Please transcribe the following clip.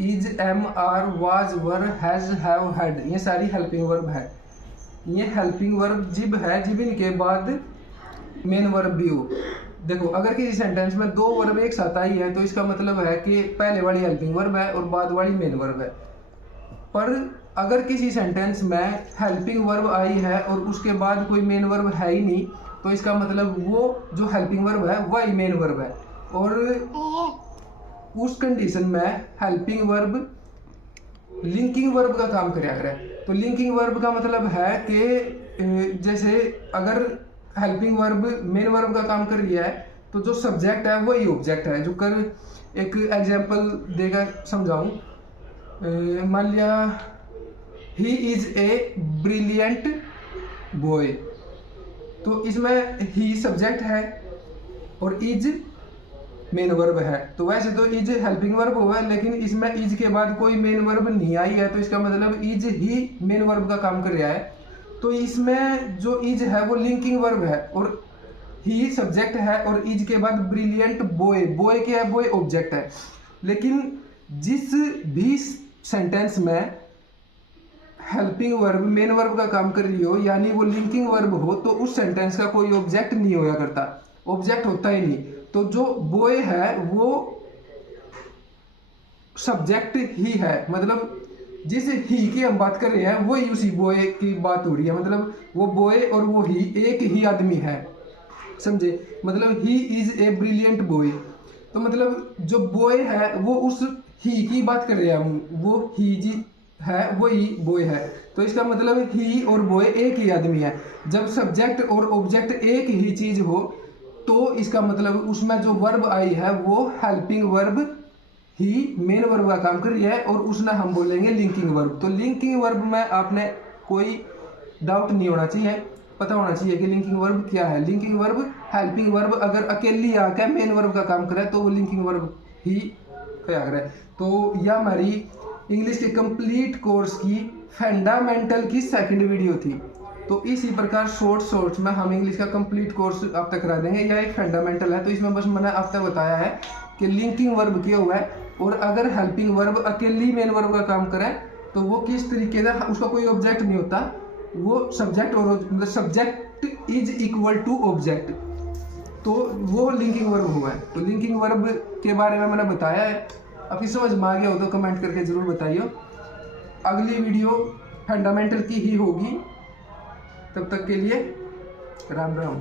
Is, am, are, was, were, has, have, had, ये सारी helping verb है। ये हेल्पिंग वर्ब जिब है, जिब इनके बाद मेन वर्ब भी हो। देखो अगर किसी सेंटेंस में दो वर्ब एक साथ आई है तो इसका मतलब है कि पहले वाली हेल्पिंग वर्ब है और बाद वाली मेन वर्ब है। पर अगर किसी सेंटेंस में हेल्पिंग वर्ब आई है और उसके बाद कोई मेन वर्ब है ही नहीं, तो इसका मतलब वो जो हेल्पिंग वर्ब है वही मेन वर्ब है। और उस कंडीशन में हेल्पिंग वर्ब लिंकिंग वर्ब का काम करा करे। तो लिंकिंग वर्ब का मतलब है कि जैसे अगर हेल्पिंग वर्ब मेन वर्ब का काम कर रही है तो जो सब्जेक्ट है वही ऑब्जेक्ट है। जो कर एक एग्जांपल देकर समझाऊं, मान लिया he is a brilliant boy, तो इसमें ही सब्जेक्ट है और इज मेन वर्ब है। तो वैसे तो इज हेल्पिंग वर्ब हुआ है, लेकिन इसमें इज के बाद कोई मेन वर्ब नहीं आई है, तो इसका मतलब इज ही मेन वर्ब का काम कर रहा है। तो इसमें जो इज है वो लिंकिंग वर्ब है और ही सब्जेक्ट है और इज के बाद ब्रिलियंट बॉय, बॉय क्या है, बॉय ऑब्जेक्ट है। लेकिन जिस भी सेंटेंस में हेल्पिंग वर्ब मेन वर्ब का काम कर रही हो यानी वो लिंकिंग वर्ब हो, तो उस सेंटेंस का कोई ऑब्जेक्ट नहीं होया करता, ऑब्जेक्ट होता ही नहीं। तो जो बॉय है वो सब्जेक्ट ही है, मतलब जिस ही की हम बात कर रहे हैं वही उसी बॉय की बात हो रही है। मतलब वो बॉय और वो ही एक ही आदमी है, समझे। मतलब he is a brilliant boy, तो मतलब जो बॉय है वो उस ही की बात कर रहे हैं हम, वो ही जी है वही बॉय है। तो इसका मतलब ही और बॉय एक ही आदमी है। जब सब्जेक्ट और ऑब्जेक्ट एक ही चीज हो तो इसका मतलब उसमें जो वर्ब आई है वो हेल्पिंग वर्ब ही मेन वर्ब का काम कर रही है और उसमें हम बोलेंगे लिंकिंग वर्ब। तो लिंकिंग वर्ब में आपने कोई डाउट नहीं होना चाहिए, पता होना चाहिए कि लिंकिंग वर्ब क्या है। लिंकिंग वर्ब हेल्पिंग वर्ब अगर अकेली आकर मेन वर्ब का काम करे तो वो लिंकिंग वर्ब ही क्या करे। तो यह हमारी इंग्लिश के कंप्लीट कोर्स की फंडामेंटल की सेकंड वीडियो थी। तो इसी प्रकार शॉर्ट्स में हम इंग्लिश का कंप्लीट कोर्स आप तक करा देंगे। यह एक फंडामेंटल है, तो इसमें बस मैंने आप तक बताया है कि लिंकिंग वर्ब क्या हुआ है और अगर हेल्पिंग वर्ब अकेली मेन वर्ब का काम करे तो वो किस तरीके का, उसका कोई ऑब्जेक्ट नहीं होता, वो सब्जेक्ट और मतलब subject is equal to object, तो वो लिंकिंग वर्ब हुआ है। तो लिंकिंग वर्ब के बारे में मैंने बताया है, आपकी समझ में आ गया हो तो कमेंट करके ज़रूर बताइए। अगली वीडियो फंडामेंटल की ही होगी, तब तक के लिए राम राम।